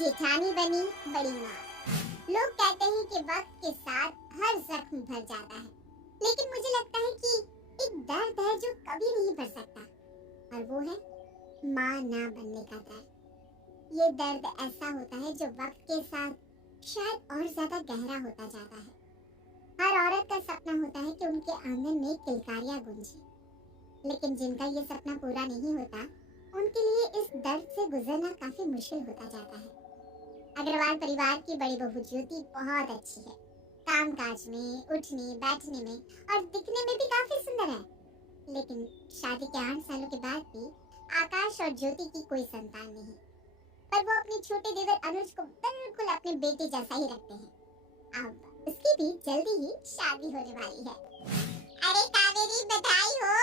जेठानी बनी बड़ी माँ। लोग कहते हैं कि वक्त के साथ हर जख्म भर जाता है, लेकिन मुझे लगता है कि एक दर्द है जो कभी नहीं भर सकता, और वो है माँ ना बनने का दर्द। ये दर्द ऐसा होता है जो वक्त के साथ शायद और ज्यादा गहरा होता जाता है। हर औरत का सपना होता है कि उनके आंगन में किलकारियां गूंजे, लेकिन जिनका ये सपना पूरा नहीं होता, उनके लिए इस दर्द से गुजरना काफी मुश्किल होता जाता है। अग्रवाल परिवार की बड़ी बहू ज्योति बहुत अच्छी है, कामकाज में, उठने बैठने में और दिखने में भी काफी सुंदर है। लेकिन शादी के 8 सालों के बाद भी आकाश और ज्योति की कोई संतान नहीं, पर वो अपने छोटे देवर अनुज को बिल्कुल अपने बेटे जैसा ही रखते हैं। अब उसकी भी जल्दी ही शादी होने वाली है। अरे कावेरी, बधाई हो,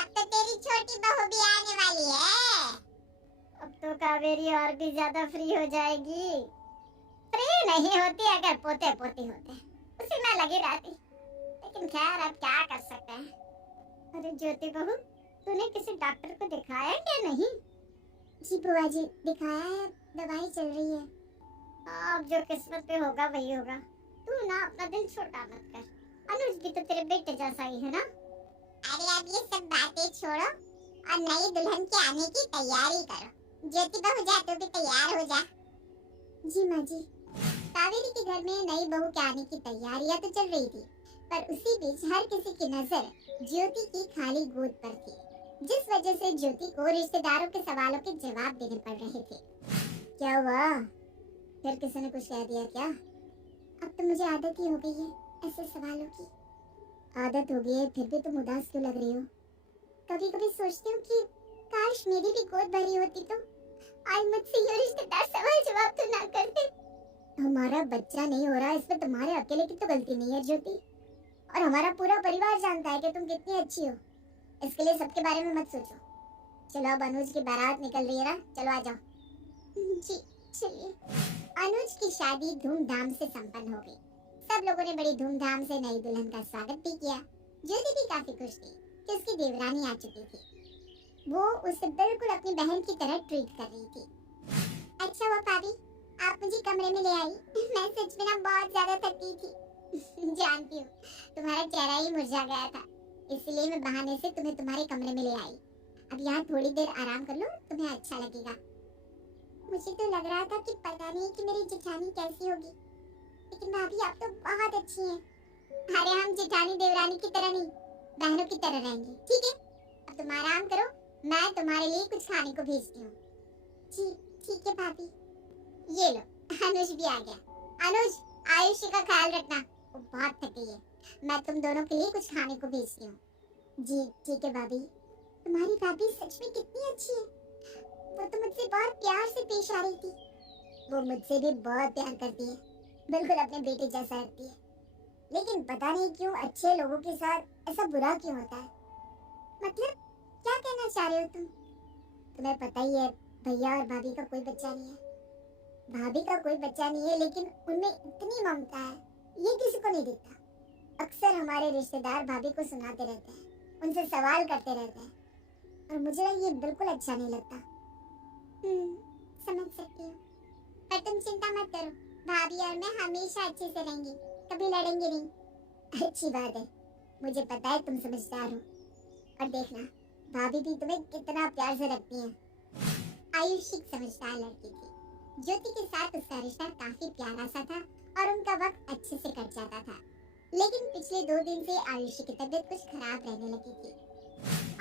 अब तो तेरी छोटी बहू भी आने वाली है। अब तो कावेरी और भी ज्यादा फ्री हो जाएगी। फ्री नहीं होती अगर पोते पोती होते, उसी में लगी रहती। लेकिन खैर, अब क्या कर सकते हैं। अरे ज्योति बहू, तूने किसी डॉक्टर को दिखाया क्या? नहीं जी बुआ जी, दिखाया है, दवाई चल रही है। अब जो किस्मत पे होगा वही होगा। तू ना अपना दिल छोटा मत कर, अनुज भी तो तेरे बेटे जैसा ही है ना। अरे अब ये सब बातें छोड़ो और नई दुल्हन के आने की तैयारी करो। ज्योति बहू, जा तू भी तैयार हो जा। जी माँ जी। कावेरी के घर में नई बहू के आने की तैयारियां तो चल रही थी, पर उसी बीच हर किसी की नजर ज्योति की खाली गोद पर थी, जिस वजह से ज्योति को रिश्तेदारों के सवालों के जवाब देने पड़ रहे थे। क्या हुआ? फिर किसी ने कुछ कह दिया क्या? अब तो मुझे आदत ही हो गई है ऐसे सवालों की। आदत हो गई है, फिर भी तुम उदास क्यों लग रही हो? कभी कभी सोचती हूँ कि काश मेरी भी गोद भरी होती तो आज मुझसे ये रिश्तेदार सवाल जवाब तो ना करते। हमारा बच्चा नहीं हो रहा, इसमें तुम्हारे अकेले की तो गलती नहीं है ज्योति, और हमारा पूरा परिवार जानता है कि तुम कितनी अच्छी हो। इसके लिए सबके बारे में मत सोचो। चलो, अब अनुज की बारात निकल रही है ना, चलो आ जाओ। जी चलिए। अनुज की शादी धूमधाम से संपन्न हो गई। सब लोगों ने बड़ी धूमधाम से नई दुल्हन का स्वागत भी किया। ज्योति भी काफी खुश थी कि उसकी देवरानी आ चुकी थी। वो उसे बिल्कुल अपनी बहन की तरह ट्रीट कर रही थी। अच्छा हुआ भाभी, आप मुझे कमरे में ले आई। मैं सच में ना बहुत ज्यादा थकी थी। जानती हूँ, तुम्हारा चेहरा ही मुरझा गया था, इसलिए मैं बहाने से तुम्हें तुम्हारे कमरे में ले आई। अब यहाँ थोड़ी देर आराम कर लो, तुम्हें अच्छा लगेगा। मुझे तो लग रहा था कि पता नहीं कि मेरी जेठानी कैसी होगी, लेकिन भाभी आप तो बहुत अच्छी हैं। अरे हम जेठानी देवरानी की तरह नहीं, बहनों की तरह रहेंगे, ठीक है? अब तुम आराम करो, मैं तुम्हारे लिए कुछ खाने को भेजती हूँ। जी ठीक है भाभी। ये लो, अनुज भी आ गया। अनुज, आयुषी का ख्याल रखना, वो बहुत थकी है। मैं तुम दोनों के लिए कुछ खाने को भेजती हूँ। जी ठीक है भाभी। तुम्हारी भाभी सच में कितनी अच्छी है। वो तो मुझसे बहुत प्यार से पेश आ रही थी। वो मुझसे भी बहुत प्यार करती है, बिल्कुल अपने बेटे जैसा रखती है। लेकिन पता नहीं क्यों अच्छे लोगों के साथ ऐसा बुरा क्यों होता है। मतलब क्या कहना चाह रहे हो तुम? तुम्हें पता ही है, भैया और भाभी का कोई बच्चा नहीं है। भाभी का कोई बच्चा नहीं है, लेकिन उनमें इतनी ममता है, ये किसी को नहीं दिखता। अक्सर हमारे रिश्तेदार भाभी को सुनाते रहते हैं, उनसे सवाल करते रहते हैं, और मुझे ये बिल्कुल अच्छा नहीं लगता। समझ सकती हूँ, पर तुम चिंता मत करो, भाभी और मैं हमेशा अच्छे से रहेंगे, कभी लड़ेंगे नहीं। अच्छी बात है, मुझे पता है तुम समझदार हो। और देखना, भाभी भी तुम्हें कितना प्यार से रखती हैं। आयुषी समझदार लड़की थी। ज्योति के साथ उसका रिश्ता काफी प्यारा सा था और उनका वक्त अच्छे से कट जाता था। लेकिन पिछले 2 दिन से आयुषी की तबीयत कुछ खराब रहने लगी थी।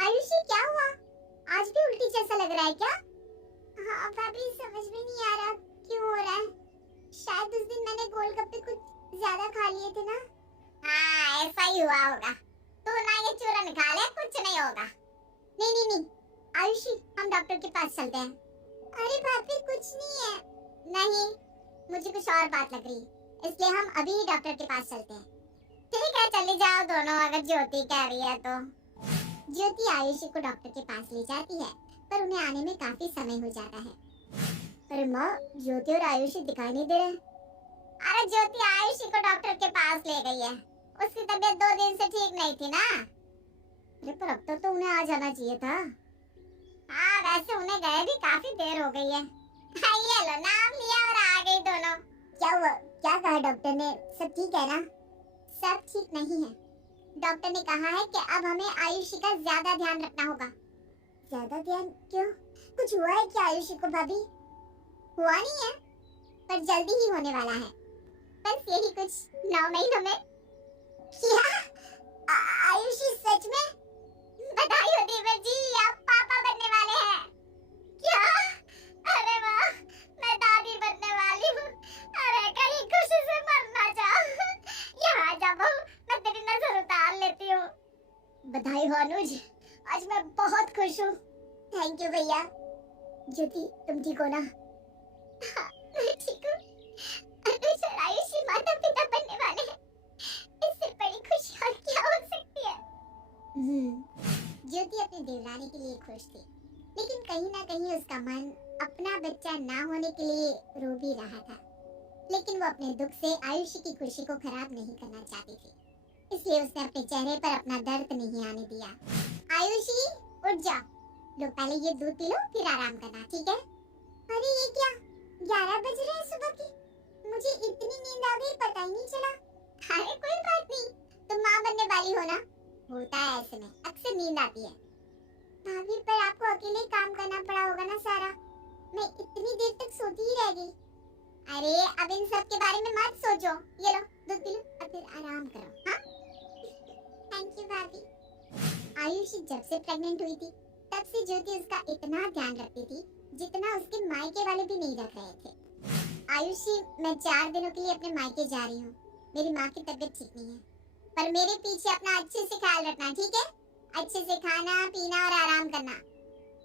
आयुषी, क्या हुआ? आज भी उल्टी जैसा लग रहा है क्या? हाँ भाभी, समझ में नहीं आ रहा क्यों हो रहा है। शायद उस दिन मैंने गोलगप्पे कुछ ज्यादा खा लिए थे ना। हाँ, ऐसा ही हुआ होगा। तू ना ये चूरन खा ले, कुछ नहीं होगा। नहीं नहीं नहीं आयुषी, हम डॉक्टर के पास चलते हैं। अरे भाभी, कुछ नहीं है। नहीं, मुझे कुछ और बात लग रही है, इसलिए हम अभी ही डॉक्टर के पास चलते हैं। ठीक है, चले जाओ दोनों, अगर ज्योति कह रही है तो। ज्योति आयुषी को डॉक्टर के पास ले जाती है, पर उन्हें आने में काफी समय हो जाता है। अरे माँ, ज्योति और आयुषी दिखाई नहीं दे रहे। अरे ज्योति आयुषी को डॉक्टर के पास ले गई है, उसकी तबीयत 2 दिन से ठीक नहीं थी ना। अरे पर अब तक तो उन्हें आ जाना चाहिए था। हाँ, वैसे उन्हें गए भी काफी देर हो गई है। ये लो, नाम लिया और और डॉक्टर ने सब ठीक है ना? सब ठीक नहीं है। डॉक्टर ने कहा है कि अब हमें आयुषी का ज्यादा ध्यान रखना होगा। ज्यादा ध्यान क्यों? कुछ हुआ है क्या आयुषी को भाभी? हुआ नहीं है, पर जल्दी ही होने वाला है। बस यही कुछ 9 महीनों में। क्या? आयुषी सच में? बधाई हो देवर जी, आप पापा बनने वाले हैं। क्या? अरे वाह, मैं दादी बनने वाली हूँ। अरे कहीं खुशी से मर ना जाऊं। यहाँ आ जा बहू, मैं तेरी नजर उतार लेती हूँ। बधाई हो अनुज, आज मैं बहुत खुश हूँ। थैंक यू भैया। ज्योति तुम ठीक हो ना? हाँ, मैं ठीक हूँ। अनुज और आयुषी माता पिता बनने वाले हैं। इससे बड़ी खुशी और क्या हो सकती है? ज्योति अपनी देवरानी के लिए खुश थी, लेकिन कहीं ना कहीं उसका मन अपना बच्चा ना होने के लिए रो भी रहा था। लेकिन वो अपने दुख से आयुषी की खुशी को खराब नहीं करना चाहती थी, इसलिए उसने अपने चेहरे पर अपना दर्द नहीं आने दिया। आयुषी उठ जा, लो पहले ये दूध पी लो, फिर आराम करना, ठीक है? अरे ये क्या, 11 बज रहे हैं सुबह के? मुझे इतनी नींद आ गई, पता ही नहीं चला। अरे कोई बात नहीं, तुम माँ बनने वाली हो ना, होता है ऐसे में, अक्सर नींद आती है। भाभी पर आपको अकेले काम करना पड़ा होगा ना सारा, मैं इतनी देर तक सोती ही रह गई। अरे अब इन सब के बारे में मत सोचो, ये लो दूध पी लो और फिर आराम करो। हाँ, थैंक यू भाभी। आयुषी जब से प्रेग्नेंट हुई थी तब से ज्योति उसका इतना ध्यान रखती थी जितना उसके मायके वाले भी नहीं रख रहे थे। आयुषी, मैं 4 दिनों के लिए अपने मायके जा रही हूँ। मेरी माँ की तबीयत ठीक नहीं है, पर मेरे पीछे अपना अच्छे से ख्याल रखना, ठीक है? अच्छे से खाना पीना और आराम करना।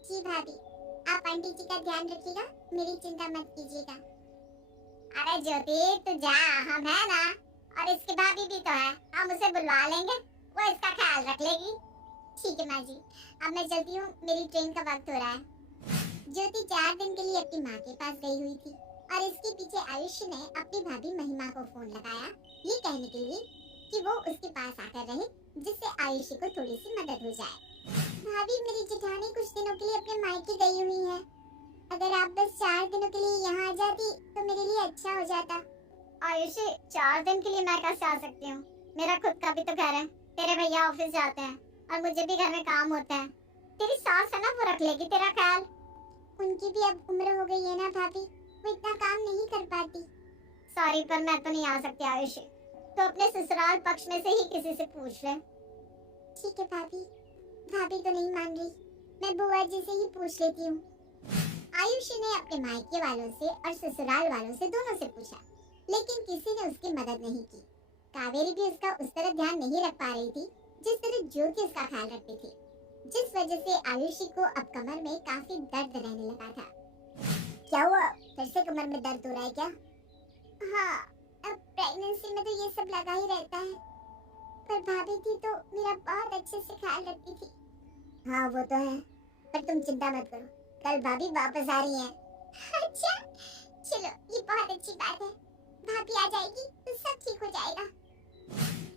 जी भाभी, आप आंटी जी का ध्यान रखिएगा, मेरी चिंता मत कीजिएगा। अरे ज्योति तू जा, हम है ना, और इसकी भाभी भी तो है, हम उसे बुलवा लेंगे, वो इसका ख्याल रख लेगी। ठीक है माँ जी, अब मैं चलती हूँ, मेरी ट्रेन का वक्त हो रहा है। ज्योति 4 दिन के लिए अपनी माँ के पास गई हुई थी और इसके पीछे आयुषी ने अपनी भाभी महिमा को फोन लगाया, ये कहने के लिए कि वो उसके पास आकर रहे, जिससे आयुषी को थोड़ी सी मदद हो जाए। भाभी, मेरी जेठानी कुछ दिनों के लिए अपने मायके गई हुई है, अगर आप बस 4 दिनों के लिए यहाँ आ जाती तो मेरे लिए अच्छा हो जाता। आयुषी, 4 दिन के लिए मैं कैसे आ सकती हूँ? मेरा खुद का भी तो घर है, तेरे भैया ऑफिस जाते हैं और मुझे भी घर में काम होता है। तेरी सास है ना, वो रख लेगी तेरा ख्याल। उनकी भी अब उम्र हो गई है ना भाभी, वो इतना काम नहीं कर पाती। सॉरी, पर मैं तो नहीं आ सकती आयुषी, तो अपने ससुराल पक्ष में से ही किसी से पूछ ले। ठीक है भाभी, भाभी तो नहीं मान रही, मैं बुआ जी से ही पूछ लेती हूँ। आयुषी ने अपने मायके वालों से और ससुराल वालों से दोनों से पूछा, लेकिन किसी ने उसकी मदद नहीं की। कावेरी भी उसका उस तरह ध्यान नहीं रख पा रही थी जिस तरह ज्योति उसका ख्याल रखती थी, जिस वजह से आयुषी को अब कमर में काफी दर्द रहने लगा था। क्या हुआ, फिर से कमर में दर्द हो रहा है क्या? हाँ, अब प्रेगनेंसी में तो ये सब लगा ही रहता है, पर भाभी थी तो मेरा बहुत अच्छे से ख्याल रखती थी। हाँ वो तो है, पर तुम चिंता मत करो, कल भाभी वापस आ रही हैं। अच्छा, चलो ये बहुत अच्छी बात है, भाभी आ जाएगी तो सब ठीक हो जाएगा।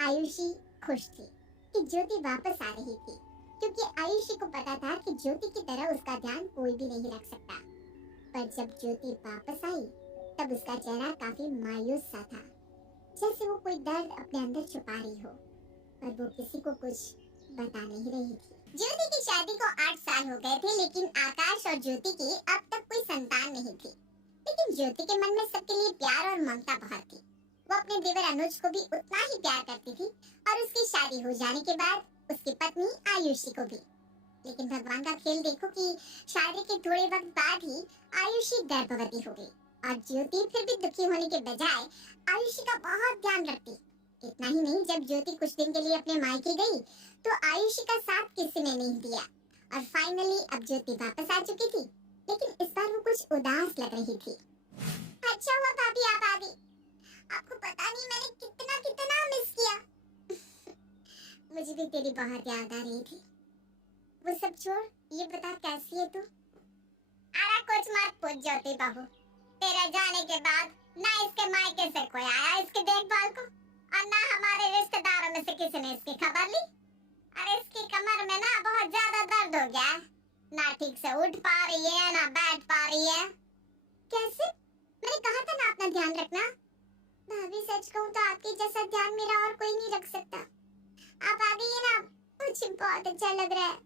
आयुषी खुश थी कि ज्योति वापस आ रही थी, क्योंकि आयुषी को पता था कि ज्योति की तरह उसका ध्यान कोई भी नहीं रख सकता। पर जब ज्योति वापस आई तब उसका चेहरा काफी मायूस सा था, जैसे वो कोई दर्द अपने अंदर छुपा रही हो, पर वो किसी को कुछ बता नहीं रही थी। ज्योति की शादी को 8 साल हो गए थे, लेकिन आकाश और ज्योति की अब तक कोई संतान नहीं थी। लेकिन ज्योति के मन में सबके लिए प्यार और ममता बहुत थी। वो अपने देवर अनुज को भी उतना ही प्यार करती थी और उसकी शादी हो जाने के बाद उसकी पत्नी आयुषी को भी। लेकिन भगवान का खेल देखो कि शादी के थोड़े वक्त बाद ही आयुषी गर्भवती हो गई और ज्योति फिर भी दुखी होने के बजाय आयुषी का बहुत ध्यान रखती। इतना ही नहीं, जब ज्योति कुछ दिन के लिए अपने मायके गई तो आयुषी का साथ किसी ने नहीं दिया और फाइनली अब ज्योति वापस आ चुकी थी, लेकिन इस बार वो कुछ उदास लग रही थी। अच्छा हुआ भाभी आप आ गई, आपको पता नहीं मैंने कितना कितना मिस किया। मुझे भी तेरी बहुत याद आ रही थी। वो सब छोड़, ये बता कैसी है तू? अरे कुछ मत पूछ ज्योति बहू, तेरे जाने के बाद ना इसके मायके से कोई आया इसके देखभाल को और ना हमारे रिश्तेदारों में से किसी ने इसकी खबर ली। अरे इसकी कमर में ना बहुत ज्यादा दर्द हो गया है, ना ठीक से उठ पा रही है ना बैठ पा रही है। कैसे? मैंने कहा था ना अपना ध्यान रखना। भाभी सच कहूँ तो आपके जैसा ध्यान मेरा और कोई नहीं रख सकता। आप आ गई है ना, मुझे बहुत अच्छा लग रहा है।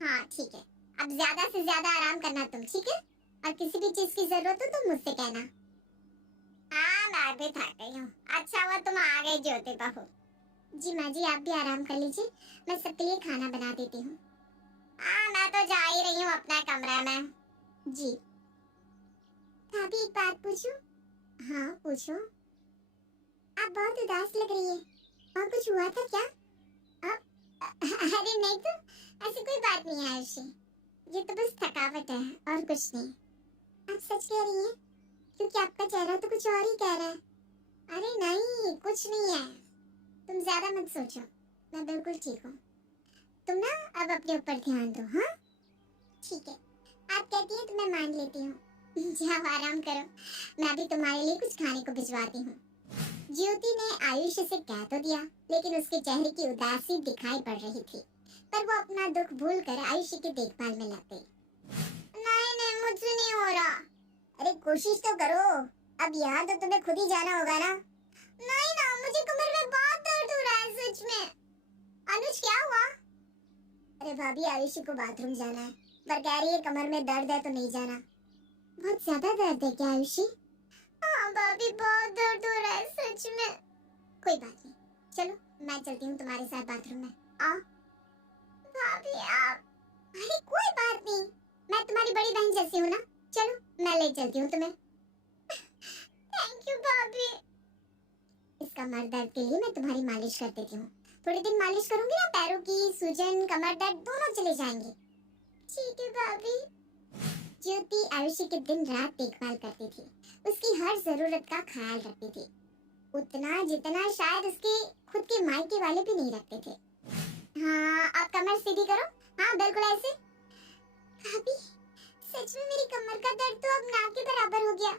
हाँ ठीक है, अब ज्यादा से ज्यादा आराम करना तुम, ठीक है? और किसी भी चीज की जरूरत हो तो मुझसे कहना। हाँ मैं भी थक गई हूँ। अच्छा हुआ तुम आ गई ज्योति बहू। जी माँ जी, आप भी आराम कर लीजिए, मैं सबके लिए खाना बना देती हूँ। हाँ मैं तो जा ही रही हूँ अपने कमरे में। जी। भाभी एक बात पूछूं? हाँ पूछो। आप बहुत उदास लग रही है, और कुछ हुआ था क्या? अरे नहीं तो, ऐसी कोई बात नहीं है आयुषी, ये तो बस थकावट है और कुछ नहीं। आप सच कह रही हैं? क्योंकि आपका चेहरा तो कुछ और ही कह रहा है। अरे नहीं, कुछ नहीं है, तुम ज्यादा मत सोचो, मैं बिल्कुल ठीक हूँ। तुम ना अब अपने ऊपर ध्यान दो। हाँ ठीक है, आप कहती हैं तो मैं मान लेती हूँ। जाओ आराम करो, मैं भी तुम्हारे लिए कुछ खाने को भिजवाती हूँ। ज्योति ने आयुष से कह तो दिया, लेकिन उसके चेहरे की उदासी दिखाई पड़ रही थी, पर वो अपना दुख भूलकर आयुष की देखभाल में लग गई। नहीं नहीं, मुझसे नहीं हो रहा। अरे कोशिश तो करो, अब यहाँ तो तुम्हें खुद ही जाना होगा ना। नहीं ना, मुझे कमर में बहुत दर्द हो रहा है सच में। अनुज क्या हुआ? अरे भाभी, आयुष को बाथरूम जाना है, पर कह रही है कमर में दर्द है तो नहीं जाना। बहुत ज्यादा दर्द है क्या आयुषी? हाँ भाभी, बहुत दर्द हो रहा है सच में। कोई बात नहीं, चलो मैं चलती हूँ तुम्हारे साथ बाथरूम में। आओ भाभी आप। अरे कोई बात नहीं, मैं तुम्हारी बड़ी बहन जैसी हूँ ना, चलो मैं ले चलती हूँ तुम्हें। थैंक यू भाभी। इस कमर दर्द के लिए मैं तुम्हारी मालिश कर देती हूँ, थोड़ी दिन मालिश करूंगी ना, पैरों की सूजन कमर दर्द दोनों चले जाएंगे। ठीक है भाभी। ज्योति आयुषी की दिन रात देखभाल करती थी, उसकी हर जरूरत का ख्याल रखती थी, उतना जितना शायद उसके खुद के मायके वाले भी नहीं रखते थे। हाँ आप कमर सीधी करो, हाँ बिल्कुल ऐसे। भाभी सच में मेरी कमर का दर्द तो अब ना के बराबर हो गया।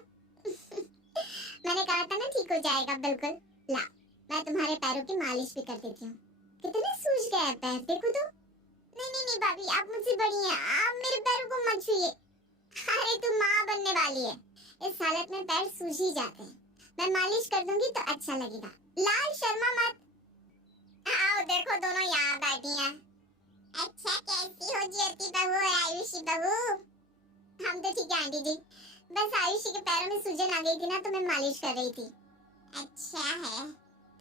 मैंने कहा था ना ठीक हो जाएगा बिल्कुल। ला, मैं तुम्हारे पैरों की मालिश भी कर देती हूँ। कितने सूज गए हैं पैर, देखो तो। नहीं नहीं नहीं भाभी, आप मुझसे बड़ी हैं, आप मेरे पैरों को मत छूइए। अरे तुम माँ बनने वाली है, इस हालत में पैर सूज ही जाते हैं। मैं मालिश कर दूंगी तो अच्छा लगेगा। लाल शर्मा मत। आओ देखो, दोनों यहाँ बैठी हैं। अच्छा कैसी हो ज्योति बहू और आयुषी बहू? हम तो ठीक है आंटी जी, बस आयुषी के पैरों में सूजन आ गई थी ना, तो मैं मालिश कर रही थी। अच्छा है,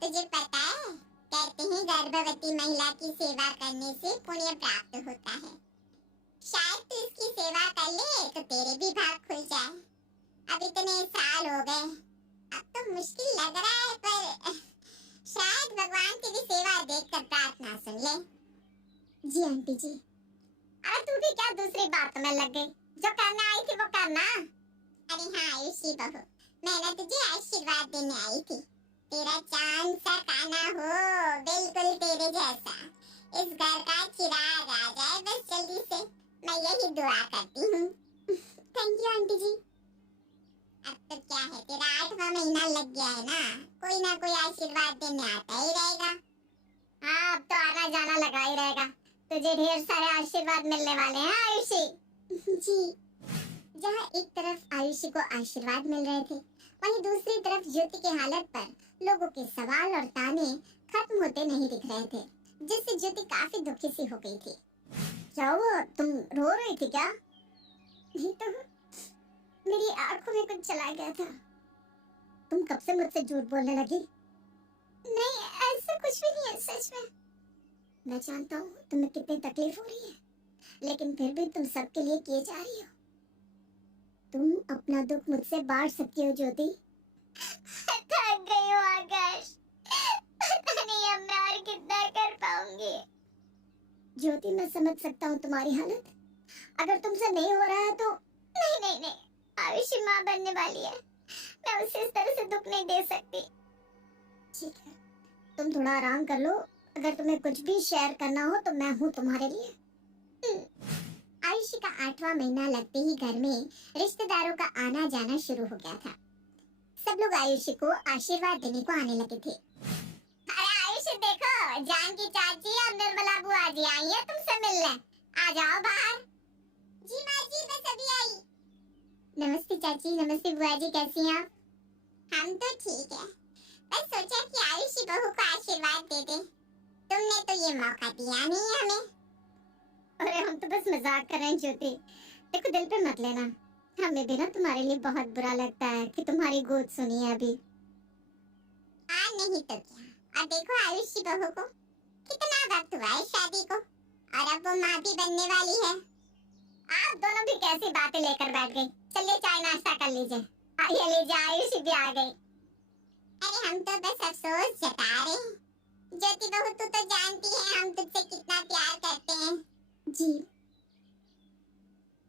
तुझे पता है कहते हैं गर्भवती महिला की सेवा करने से पुण्य प्राप्त होता है। शायद तू इसकी सेवा कर ले तो तेरे भी भाग खुल जाए। अब इतने साल हो गए, अब तो मुश्किल लग रहा है, पर शायद भगवान तेरी सेवा देखकर प्रार्थना सुन ले। जी आंटी जी। अरे तू भी क्या दूसरी बात में लग गई, जो करना आई थी वो करना। अरे हाँ आयुषी बहू, मैं तुझे आशीर्वाद देने आई थी, तेरा चांद सा काना हो, बिल्कुल तेरे जैसा, इस घर का चिराग आ जाए बस जल्दी से, मैं यही दुआ करती हूँ। थैंक यू आंटी जी। अब तो क्या है, तेरा 8वां महीना लग गया है ना कोई आशीर्वाद देने आता ही रहेगा। हाँ अब तो आना जाना लगा ही रहेगा, तुझे ढेर सारे आशीर्वाद मिलने वाले हैं आयुषी। जी। जहाँ एक तरफ आयुषी को आशीर्वाद मिल रहे थे, वहीं दूसरी तरफ ज्योति की हालत पर लोगों के सवाल और ताने खत्म होते नहीं दिख रहे थे, जिससे ज्योति काफी दुखी सी हो गई थी। क्या हुआ, तुम रो रही थी क्या? नहीं तो मेरी आंखों में कुछ चला गया था। तुम कब से मुझसे झूठ बोलने लगी? नहीं ऐसा कुछ भी नहीं है सच में। मैं जानता हूँ तुम्हें कितनी तकलीफ हो रही है, लेकिन फिर भी तुम सबके लिए किए जा रही हो। तुम अपना दुख मुझसे बांट सकती हो ज्योति। थक गई हूँ आकाश, पता नहीं अब मैं और कितना कर पाऊंगी। ज्योति मैं समझ सकता हूँ तुम्हारी हालत, अगर तुमसे नहीं हो रहा है तो। नहीं नहीं नहीं, आयुषी माँ बनने वाली है, मैं उसे इस तरह से दुख नहीं दे सकती। ठीक है, तुम थोड़ा आराम कर लो, अगर तुम्हें कुछ भी शेयर करना हो तो मैं हूँ तुम्हारे लिए। आयुषी का 8वां महीना लगते ही घर में रिश्तेदारों का आना जाना शुरू हो गया था। सब लोग आयुषी को आशीर्वाद देने को आने लगे थे। अरे आयुषी देखो, जान की चाची और निर्मला बुआ जी आई है तुमसे मिलने, आ जाओ बाहर। जी माँ जी, बस अभी आई। नमस्ते चाची, नमस्ते बुआ जी, कैसी हैं आप? हम तो ठीक है, बस सोचा कि आयुषी बहू को आशीर्वाद दे दे। तुमने तो ये मौका दिया नहीं हमें। अरे हम तो बस मजाक कर रहे हैं ज्योति, देखो दिल पे मत लेना। हमें भी ना तुम्हारे लिए बहुत बुरा लगता है कि तुम्हारी गोद सुनी है अभी। हाँ नहीं तो क्या। और देखो आयुषी बहू को कितना वक्त हुआ है शादी को, और अब वो माँ भी बनने वाली है। आप दोनों भी कैसी बातें लेकर बैठ गई। चलिए चाय नाश्ता कर लीजिए। आइए लीजिए, आयुषी भी आ गई। अरे हम तो बस अफसोस जता रहे हैं। ज्योति बहू तू तो जानती है हम तुझसे कितना प्यार करते हैं। जी।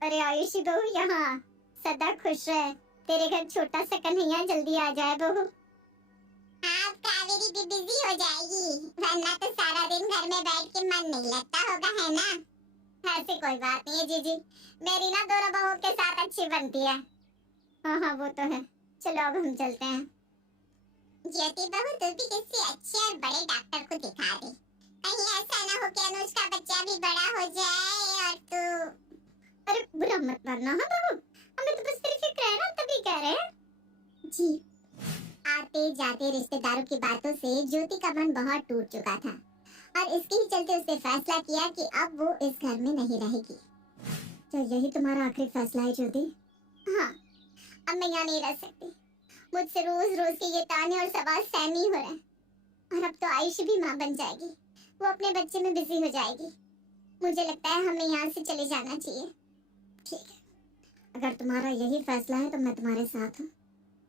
अरे आयुषी बहू यहाँ सदा खुश रहे। तेरे घर छोटा सा कन्हैया जल्दी आ जाए बहू। हाँ अब कावेरी भी बिजी हो जाएगी, वरना तो सारा दिन घर में बैठ के मन नहीं लगता होगा, है ना? ऐसी कोई बात नहीं है जीजी, मेरी ना दोनों बहू के साथ अच्छी बनती है। हाँ हाँ वो तो है। चलो अब हम चलते हैं। ज्योति बहू तू भी किसी अच्छे और बड़े डॉक्टर को दिखा दे। कहीं ऐसा ना हो कि अनुज का बच्चा भी बड़ा हो जाए और तू। अरे बुरा मत मानना हाँ बहू, हमें तो बस तेरी फिक्र है ना, तभी कह रहे हैं। जी। आते जाते रिश्तेदारों की बातों से ज्योति का मन बहुत टूट चुका था, और इसके ही चलते उसने फैसला किया कि अब वो इस घर में नहीं रहेगी। तो यही तुम्हारा आखिरी फैसला है ज्योति? हाँ, अब मैं यहाँ नहीं रह सकती। मुझसे रोज रोज के ये ताने और सवाल सहन नहीं हो रहे, और अब तो आयुषी भी माँ बन जाएगी, वो अपने बच्चे में बिजी हो जाएगी। मुझे लगता है हमें यहाँ से चले जाना चाहिए। ठीक है, अगर तुम्हारा यही फैसला है तो मैं तुम्हारे साथ हूँ।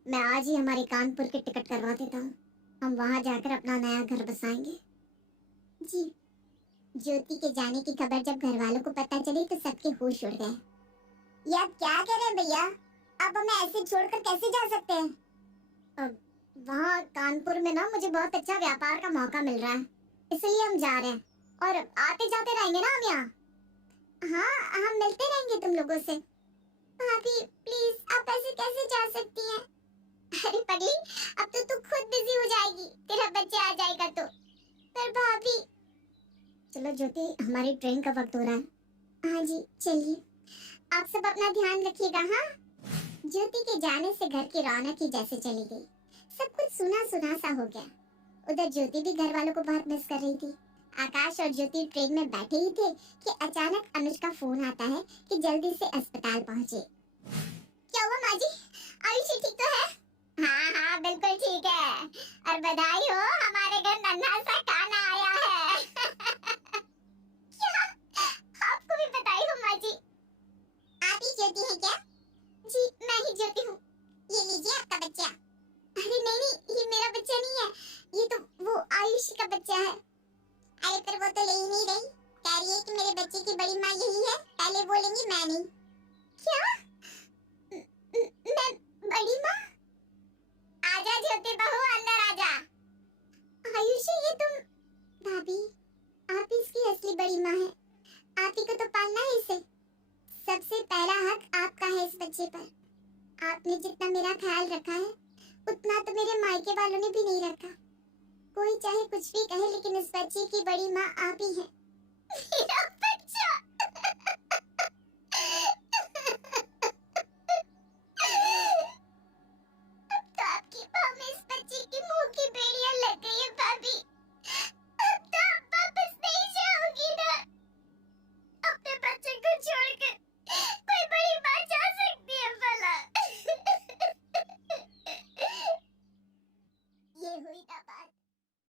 मैं आज ही हमारी कानपुर की टिकट करवा देता हूँ, हम वहाँ जाकर अपना नया घर बसाएंगे। जी। ज्योति के जाने की खबर जब घर वालों को पता चली तो सबके होश उड़ गए। ये आप क्या कह रहे हैं भैया? अब हमें ऐसे छोड़कर कैसे जा सकते हैं? अब वहाँ कानपुर में ना मुझे बहुत अच्छा व्यापार का मौका मिल रहा है, इसलिए हम जा रहे हैं, और आते जाते रहेंगे ना हम यहाँ। हाँ हम मिलते रहेंगे तुम लोगों से। भाभी प्लीज आप ऐसे कैसे जा सकती हैं? अरे पगली, अब तो तू खुद बिजी हो जाएगी, तेरा बच्चा आ जाएगा तो। पर भाभी। चलो ज्योति, हमारी ट्रेन का वक्त हो रहा है। हाँ जी चलिए, आप सब अपना ध्यान रखिएगा। हाँ। ज्योति के जाने से घर की रौनक ही जैसे चली गई, सब कुछ सुना सुना सा हो गया। उधर ज्योति भी घर वालों को बहुत मिस कर रही थी। आकाश और ज्योति ट्रेन में बैठे ही थे कि अचानक अनुज का फोन आता है कि जल्दी से अस्पताल पहुंचे। क्या हुआ माँ जी, आयुषी ठीक तो है? हाँ हाँ बिल्कुल ठीक है, और बधाई हो, हमारे घर नन्हा सा काना आया है। क्या? आपको भी बधाई हो माँ जी। आप ही ज्योति हैं क्या? जी मैं ही ज्योति हूँ। ये लीजिए आपका बच्चा। अरे नहीं नहीं, ये मेरा बच्चा नहीं है, ये तो वो आयुषी का बच्चा है। अरे पर वो तो ले ही नहीं रही, कह रही है कि मेरे बच्चे की बड़ी माँ यही है, पहले बोलेंगी मैं नहीं। क्या? मैं बड़ी माँ? आजा ज्योति बहू, अंदर आजा। आयुषी ये तुम? भाभी आप इसकी असली बड़ी माँ है, आप ही को तो पालना है इसे। सबसे पहला हक आपका है इस बच्चे पर। आपने जितना मेरा ख्याल रखा है उतना तो मेरे मायके वालों ने भी नहीं रखा। कोई चाहे कुछ भी कहे, लेकिन इस बच्चे की बड़ी माँ आप ही हैं। मेरा बच्चा। अब तो आपकी बाहों में इस बच्चे की मुंह की बेड़ियां लग गई है भाभी। अब तो आप वापस नहीं जाओगी ना? अपने बच्चे को छोड़कर कोई बड़ी माँ जा सकती है भला? ये हुई ना बात।